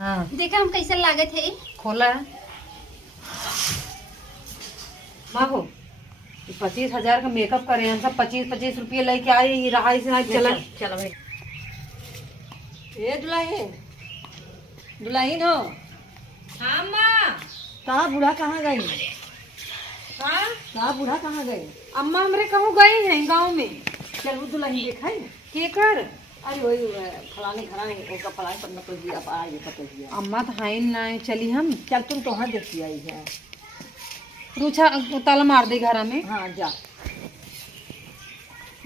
हाँ देखा हम कैसे लागत है। खोला माँ हो 25,000 का मेकअप करे हम सब 25-25 रुपये लेके आए ही रहा इसे चला चलो भाई। ये दुल्हन दुल्हन हो। हाँ माँ। कहाँ बूढ़ा कहाँ गई? हाँ कहाँ बूढ़ा कहाँ गई? अम्मा हमरे कहूँ गई हैं गाँव में। चल वो दुल्हन देखा है। के कर अरे वही फलाने घराने ओका फलाने पर न तो दिया पा ये पता दिया। अम्मा तो हाइन ना चली हम चल तुम तो वहाँ देखी आई है। रूछा ताला मार दे घरा में। हाँ जा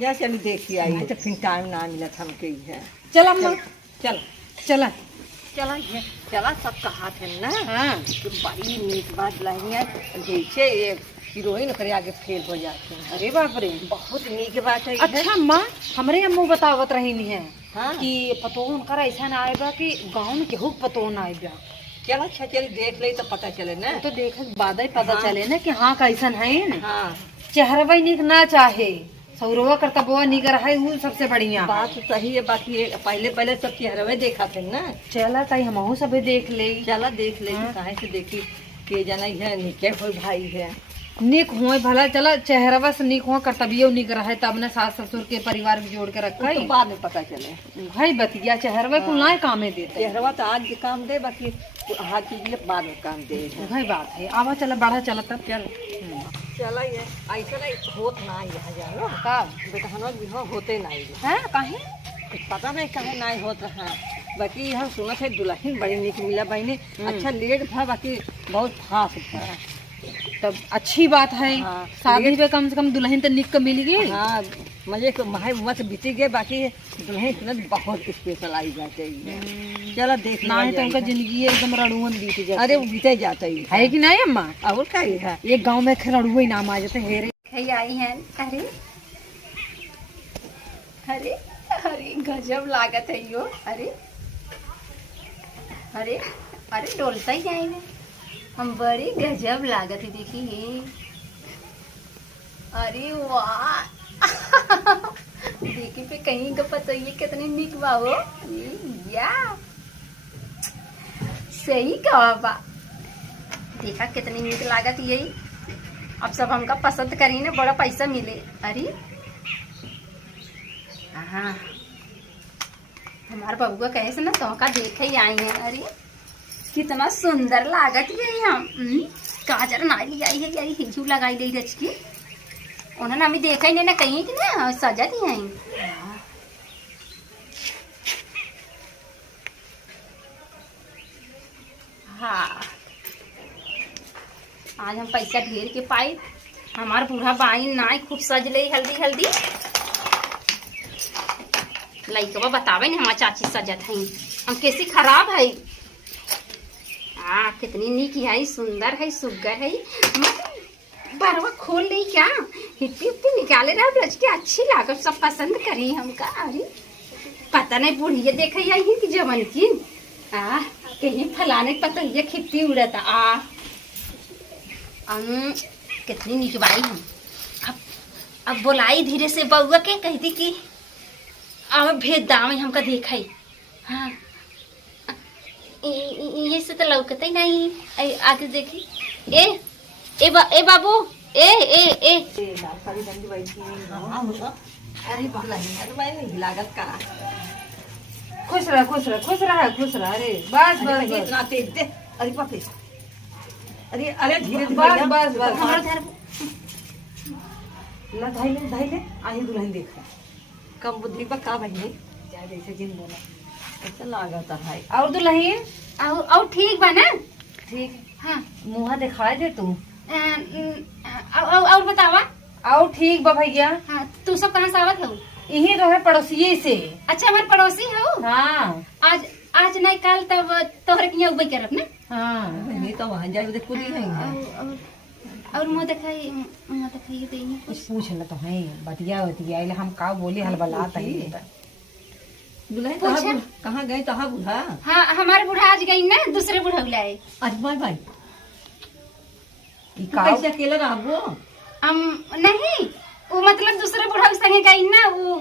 जा चली देखी आई है। तो फिर टाइम ना मिला था हमके ही है। चल अम्मा चल चला चला ये चला सब कहा थे ना। हाँ तो बड़ी नीक बात दुल्हन है। जैसे ये हीरोइन करे आगे फेल हो जाते हैं। अरे बाप रे बहुत नीक बात है। अच्छा अम्मा हमरे अम्मू बतावत रही नहीं है हाँ कि पतो उनका ऐसा ना आएगा कि गाँव में केहू पतो ना आएगा। चलो अच्छा चल देख ले तो पता चले ना। तो देख बाद ही पता हाँ। चले ना कि हाँ कैसन है न। हाँ चेहरा निक ना चाहे सौरवा करता बुआ निक रहा है वो सबसे बढ़िया बात तो सही है। बाकी ये पहले पहले सब चेहरे देखा थे ना। चला ताई हमहू सब देख ले चला देख ले हाँ। कहाँ से देखी के जाना है निके हो भाई है। निक हुए भला चला चेहरा से निक हुआ कर्तव्य निक रहा है तब न सास ससुर के परिवार भी जोड़ के रखा वो तो है बाद में पता चले। भाई बतिया चेहरा को ना कामे देते चेहरा तो आज के काम दे बाकी हर चीज बाद में काम दे। भाई बात है आवा चला बढ़ा चला तब चल चला ये ऐसा नहीं होत ना यहाँ जानो का बेटा हम भी होते नहीं है काहे पता नहीं कहे नहीं होत रहा। बाकी हम सुनत है दुल्हन बड़ी निक मिला बहने। अच्छा लेट था बाकी बहुत खास था। तब अच्छी बात है हाँ। शादी पे कम से कम दुल्हन तो निक मिल गई। हाँ मजे को माहे मत बीती गए। बाकी दुल्हन सुनत बहुत स्पेशल आई जाते हैं। चलो देख ना है तो उनका जिंदगी एकदम रणुअन बीत जाए। अरे वो बीते जाते ही है कि नहीं अम्मा और क्या है। ये गांव में खरड़ुआ ही नाम आ जाते हेरे है आई हैं। अरे अरे अरे गजब लागत है यो। अरे अरे अरे डोलता ही जाएंगे हम। बड़ी गजब लागत है देखिए। अरे वाह देखी पे कहीं का पता ये कितनी निक बा हो। या सही कहा बा। देखा कितनी निक लागत यही। अब सब हमका पसंद करी ना बड़ा पैसा मिले। अरे हाँ हमारे बबुआ कहे से ना तो का देखे ही आई है। अरे कितना सुंदर लागत है हम। काजर नाली आई है यही हिजू लगाई गई रच की। उन्होंने हमें देखा ही नहीं ना कहीं कि ना सजा दी है। हाँ आज हम पैसा ढेर के पाए। हमार बूढ़ा बाई ना खूब सज ले हल्दी हल्दी। लइकवा बतावे न हमार चाची सजत है हम कैसी खराब है। कितनी नीक है सुंदर है सुग्गर है। बरवा खोल ली क्या हिप्पी हिप्पी निकाले रहा ब्रज के अच्छी लागत सब पसंद करी हमका। अरे पता नहीं बुढ़िया देख आई है कि जवन की कहीं फलाने पता ये खिप्पी उड़ता कितनी नीक बाई हम। अब बोलाई धीरे से बउआ के कहती कि अब भेद दाम हमका देखा। हाँ ये से तो लौकते ही नहीं। आगे देखी ए बाबू ए ए ए अरे दुल्हन लागत का खुश रह खुश रह खुश रह खुश रह। अरे बस बस बस इतना तेज दे। अरे पापे अरे अरे धीरे बस बस बस हमारा घर ला धाई ले आई दुल्हन देख कम बुद्धि पर का बहने जा जैसे जिन बोला ऐसा लागत है। और दुल्हन और ठीक बा ना। ठीक हाँ मुँह दिखाई दे तू और बतावा। और ठीक बा भैया। हाँ तू सब कहाँ से आवत हो? यही रहे पड़ोसिये से। अच्छा हमारे पड़ोसी हो। हाँ आज आज नहीं कल तब तोहरे के यहाँ उबई करब ना। हाँ नहीं तो वहाँ जाए देख पूरी नहीं और मुँह दिखाइए देंगे कुछ पूछ ल तो है बतिया बतिया हम का बोले हलबला तही दुल्हन पूछा? कहाँ गए कहाँ बूढ़ा? हाँ हमारे बूढ़ा आज गई ना दूसरे बूढ़ा बुलाए। आज भाई भाई ई तू का कैसे अकेला रहो? हम नहीं वो मतलब दूसरे बूढ़ा के संगे गई ना वो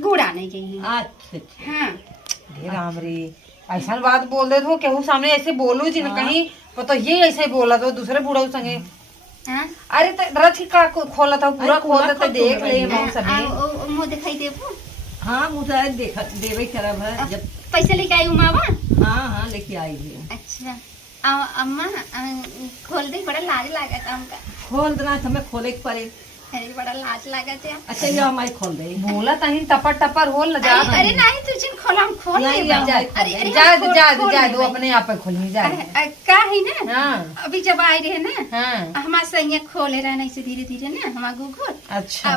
गुड़ आने गई है। अच्छा हाँ ढेर हमरे ऐसा बात बोल दे तो केहू सामने ऐसे बोलू जी ना कहीं तो ये ऐसे बोला तो दूसरे बूढ़ा संगे। हाँ अरे रथ का खोला था पूरा खोल देते देख ले हम सभी। मुँह दिखाई देबो। हाँ मुझे देखा देवे करब है जब पैसा लेके आई उमावा। हाँ लेके आई है। अच्छा अम्मा खोल दे, बड़ा लाज लागत हमका। खोल देना हमें खोले के पड़े। अरे बड़ा लाज लागत है। अच्छा ये हमारी खोल दे बोला तही टपर टपर हो ल जा। अरे नहीं तू जिन खोला हम खोल नहीं, ले नहीं, अरे जा दो अपने आप पे खोली जा। का है ना हाँ अभी जब आई रहे ना हाँ हमारे संगे खोले रहना ऐसे धीरे धीरे ना हमारा गुगुर। अच्छा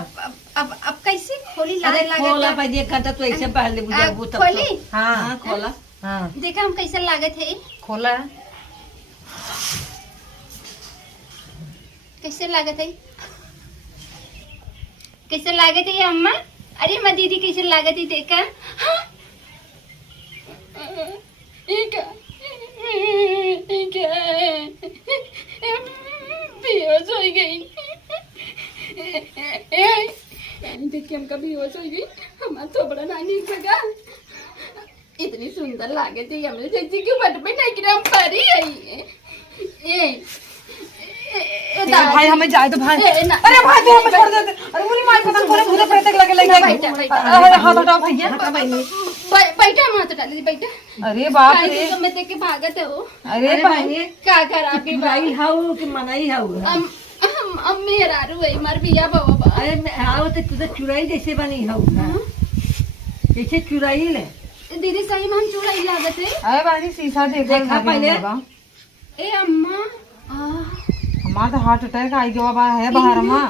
अब कैसे खोली लाज अरे खोला लागत भाई ये करता तो ऐसे पहले बुझा वो तब खोली हाँ हाँ खोला। हाँ देखा हम कैसे लागत है। खोला कैसे लागत है, कैसे लागत है अम्मा। अरे मैं दीदी कैसे लागत है देखा। हाँ? बेहोश हो गई। देख के हमका बेहोश हो गई। हमारा थोबड़ा नानी सगा इतनी सुंदर लागे थी हमें जैसे कि बट में नहीं हम परी आई। भाई हमें जाए तो भाई। ए, ना- अरे भाई तू हमें छोड़ दे। अरे बोली मार पता कोने भूत प्रेत लगे बैठा, लगे। बैठा। अरे हाथ हटाओ भैया। बैठा मत डाली बैठा। अरे बाप रे। तो मैं देख के भागत है वो। अरे भाई का करा के भाई हाउ कि मनाई हाउ अम्मी हरारू है मर बिया बाबा। अरे हाउ तो तुझे चुराई जैसे बनी हाउ जैसे चुराई ले। दीदी सही में हम चुराई लागत है। अरे भाई शीशा देखा पहले। ए अम्मा हमारा तो हार्ट अटैक आई गया बाबा है बाहर माँ।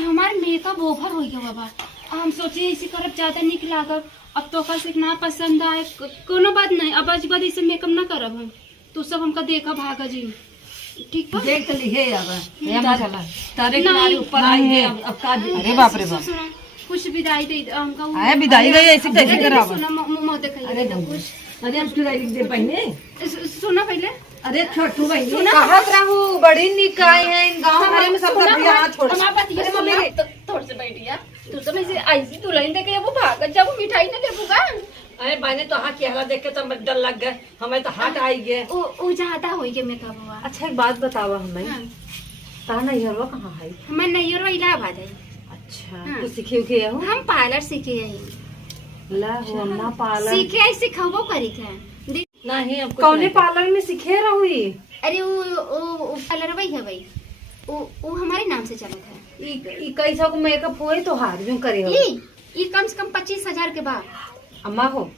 हमारे मेकअप ओवर हो गया बाबा। हम सोचे इसी करब ज्यादा निक लागब। अब तो का ना पसंद आए कोनो बात नहीं। अब आज बाद इसे मेकअप ना करब हम तो सब हमका देखा भागा जी। ठीक बा देख तो लिखे अब ये मत चला। तारे किनारे ऊपर आई है अब का अरे बाप रे बाप। सुना कुछ विदाई दे हमका। आया विदाई गई ऐसे कैसे करा। सुना मुंह दिखाई दे कुछ। अरे हम चुराई दे पहले। सुना पहले अरे छोटू भाई कहत रहूं बड़ी निकाय है इन गांव भरे में सब तरफ यहाँ छोड़। हमारा बात ये सुना थोड़ा से बैठिया। तू तो मैं से ऐसी दुल्हन देखे वो भागत जाओ मिठाई ना दे बुगा। अरे मैंने तो हाँ केहला देख के तो डर लग गए हमें तो हाथ आई गए। ओ ज्यादा होई के मेकअप हुआ। अच्छा एक बात बतावा हमें ता नैहरवा कहाँ है। मैं नैयर वा इलाहाबाद है। अच्छा हाँ। कुछ सीखे उखे हो। हम पार्लर सीखे हैं। ला हो अम्मा पार्लर सीखे है सिखाबो करी थे। नहीं अब कौने पार्लर में सीखे रहुई। अरे वो पार्लर वही है भाई। वो हमारे नाम से चला था। ई कैसा को मेकअप होए तो हार जो करे हो। ये कम से कम 25,000 के बाद। अम्मा हो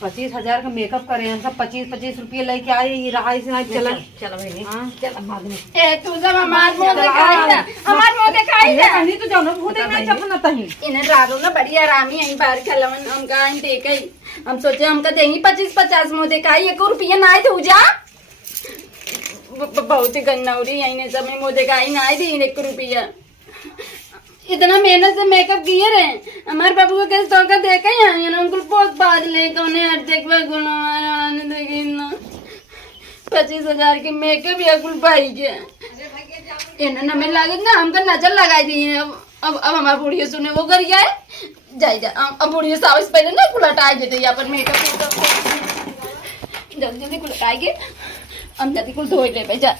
25,000 का मेकअप करे हम सब 25-25 रुपये लेके आए ये रहा इसे चला। चलो भाई हाँ चल बाद में ए तू जब हमार मुंह दिखाई ना हमार मुंह दिखाई ना। कहीं तो जाओ ना भूत ना चपना तही। इन्हें रारो ना बड़ी आरामी आई बाहर खेलवन हमका आइन देखे ही। हम सोचे हमका देंगी 25-50 मुंह दिखाई 1 रुपया ना आए तो जा बहुत ही गन्नौरी आई ने सब मुंह दिखाई ना आए दी 1 रुपया। इतना मेहनत से मेकअप किए रहे हमारे बाबू को कैसे तो देखा ही आई ना उनको बहुत बाद ले कौन हर देखवा गुण देखे ना 25,000 के मेकअप या कुल भाई के इन्हें ना मैं लागत ना हमका नजर लगाई दी है। अब हमारे बुढ़िया सुने वो कर गया है जाए जा। अब बुढ़िया सावस पहले ना कुलटाए देते यहाँ पर मेकअप जल्दी जल्दी कुलटाएंगे हम जल्दी कुल धोई ले जा।